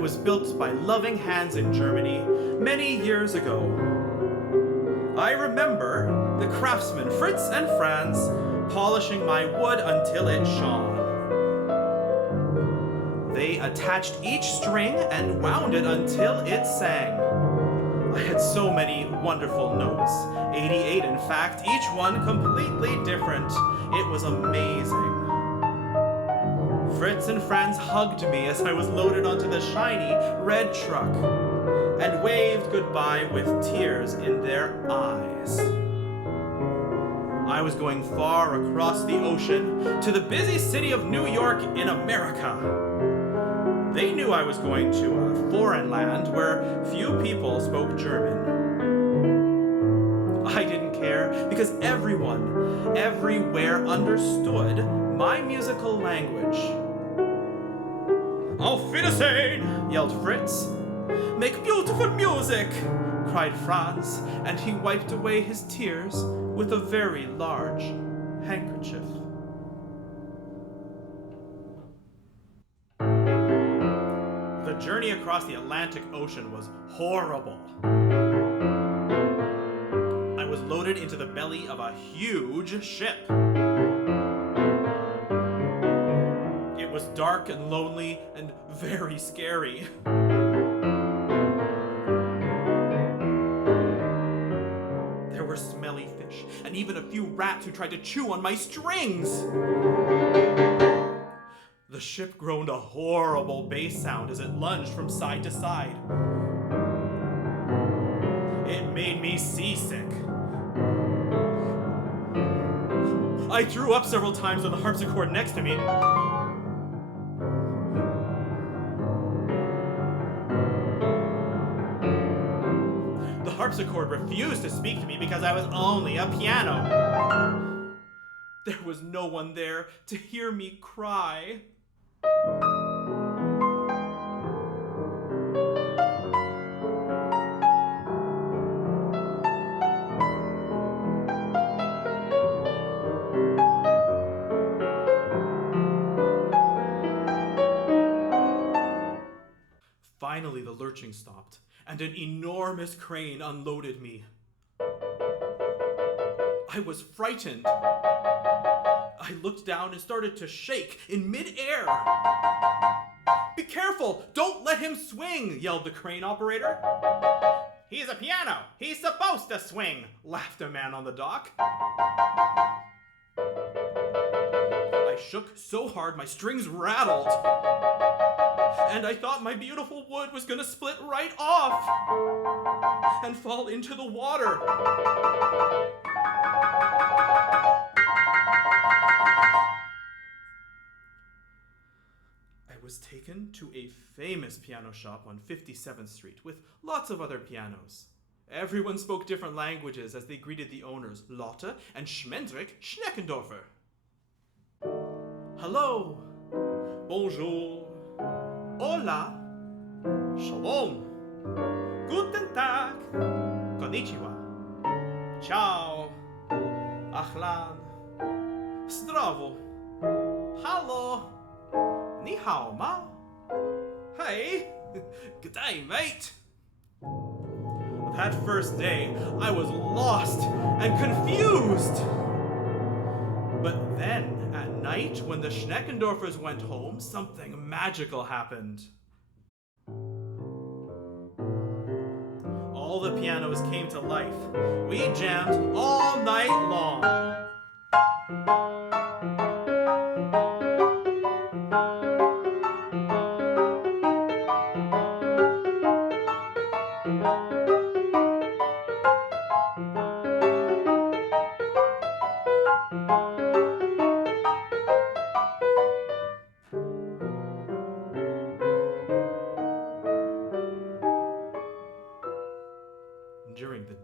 Was built by loving hands in Germany many years ago. I remember the craftsmen Fritz and Franz polishing my wood until it shone. They attached each string and wound it until it sang. I had so many wonderful notes, 88 in fact, each one completely different. It was amazing. Fritz and Franz hugged me as I was loaded onto the shiny red truck and waved goodbye with tears in their eyes. I was going far across the ocean to the busy city of New York in America. They knew I was going to a foreign land where few people spoke German. I didn't care because everyone, everywhere understood my musical language. Auf Wiedersehen, yelled Fritz. Make beautiful music, cried Franz, and he wiped away his tears with a very large handkerchief. The journey across the Atlantic Ocean was horrible. I was loaded into the belly of a huge ship. It was dark and lonely and very scary. There were smelly fish and even a few rats who tried to chew on my strings. The ship groaned a horrible bass sound as it lunged from side to side. It made me seasick. I threw up several times on the harpsichord next to me. The harpsichord refused to speak to me because I was only a piano. There was no one there to hear me cry. Finally, the lurching stopped, and an enormous crane unloaded me. I was frightened. I looked down and started to shake in mid-air. Be careful! Don't let him swing! Yelled the crane operator. He's a piano! He's supposed to swing! Laughed a man on the dock. I shook so hard my strings rattled. And I thought my beautiful wood was gonna split right off and fall into the water. I was taken to a famous piano shop on 57th Street with lots of other pianos. Everyone spoke different languages as they greeted the owners, Lotte and Schneckendorfer. Hello, bonjour, hola, shalom, guten tag, konnichiwa, ciao, ahlan, zdravo, hallo, ni hao ma, hey, good day, mate. That first day, I was lost and confused. But then, at night, when the Schneckendorfers went home, something magical happened. All the pianos came to life. We jammed all night long.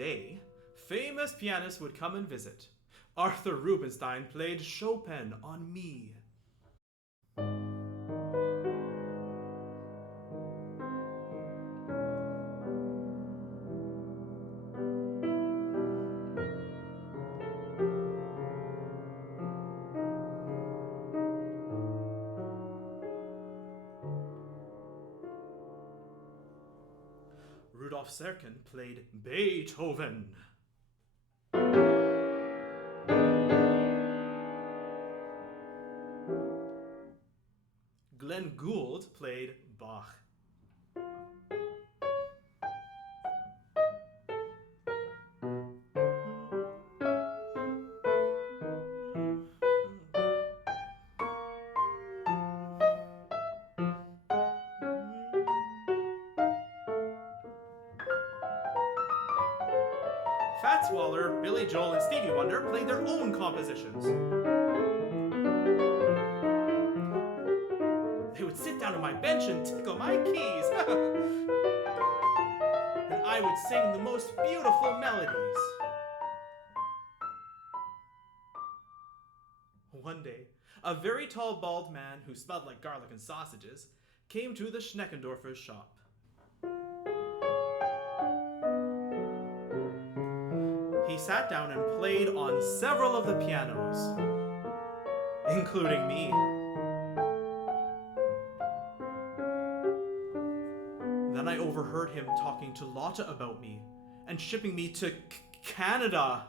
day, famous pianists would come and visit. Arthur Rubinstein played Chopin on me. Rudolf Serkin played Beethoven. Glenn Gould played Bach. Fats Waller, Billy Joel, and Stevie Wonder played their own compositions. They would sit down on my bench and tickle my keys. And I would sing the most beautiful melodies. One day, a very tall, bald man who smelled like garlic and sausages came to the Schneckendorfer's shop. He sat down and played on several of the pianos, including me. Then I overheard him talking to lwətaʔ about me and shipping me to Canada.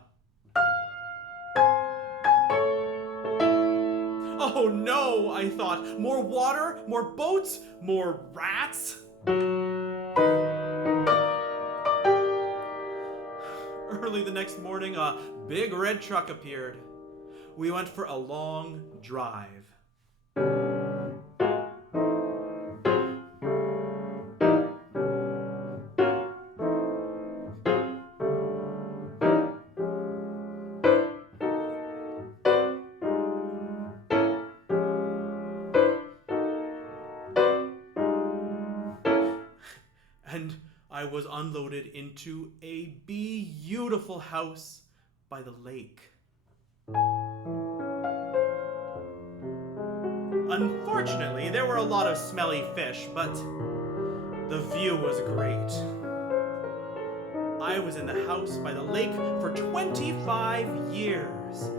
Oh no, I thought. More water, more boats, more rats. Early the next morning, a big red truck appeared. We went for a long drive. And I was unloaded into a beautiful house by the lake. Unfortunately, there were a lot of smelly fish, but the view was great. I was in the house by the lake for 25 years,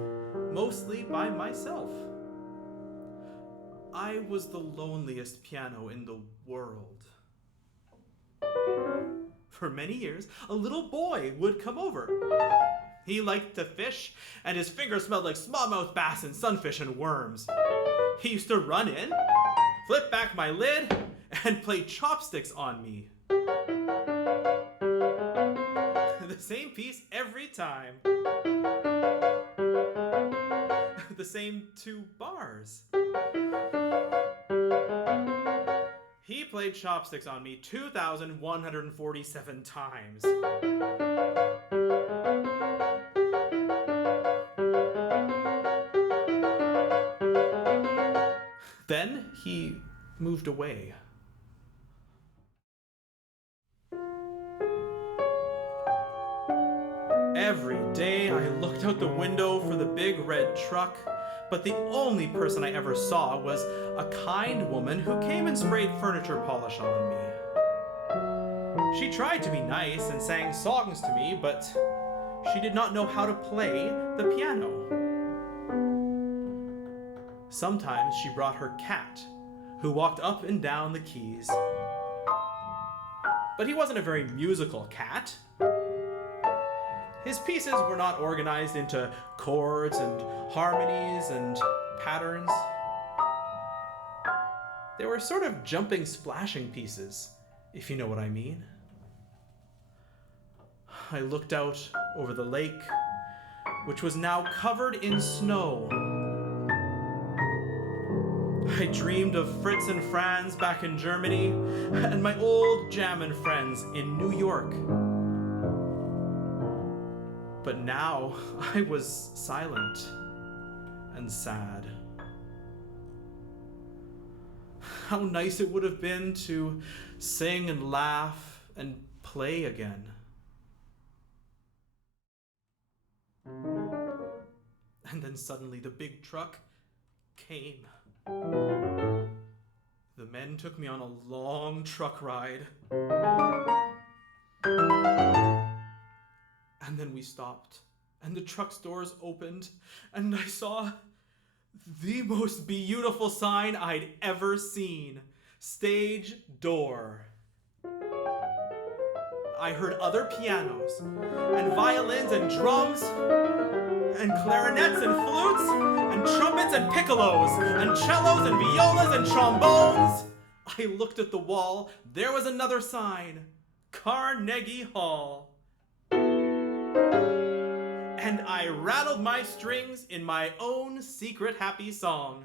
mostly by myself. I was the loneliest piano in the world. For many years, a little boy would come over. He liked to fish, and his fingers smelled like smallmouth bass and sunfish and worms. He used to run in, flip back my lid, and play Chopsticks on me. The same piece every time. The same 2 bars. He played Chopsticks on me 2,147 times. Then he moved away. Every day I looked out the window for the big red truck, but the only person I ever saw was a kind woman who came and sprayed furniture polish on me. She tried to be nice and sang songs to me, but she did not know how to play the piano. Sometimes she brought her cat, who walked up and down the keys. But he wasn't a very musical cat. His pieces were not organized into chords and harmonies and patterns. They were sort of jumping, splashing pieces, if you know what I mean. I looked out over the lake, which was now covered in snow. I dreamed of Fritz and Franz back in Germany, and my old German friends in New York. But now I was silent and sad. How nice it would have been to sing and laugh and play again. And then suddenly the big truck came. The men took me on a long truck ride. And then we stopped, and the truck's doors opened, and I saw the most beautiful sign I'd ever seen. Stage door. I heard other pianos, and violins and drums, and clarinets and flutes, and trumpets and piccolos, and cellos and violas and trombones. I looked at the wall. There was another sign. Carnegie Hall. And I rattled my strings in my own secret happy song.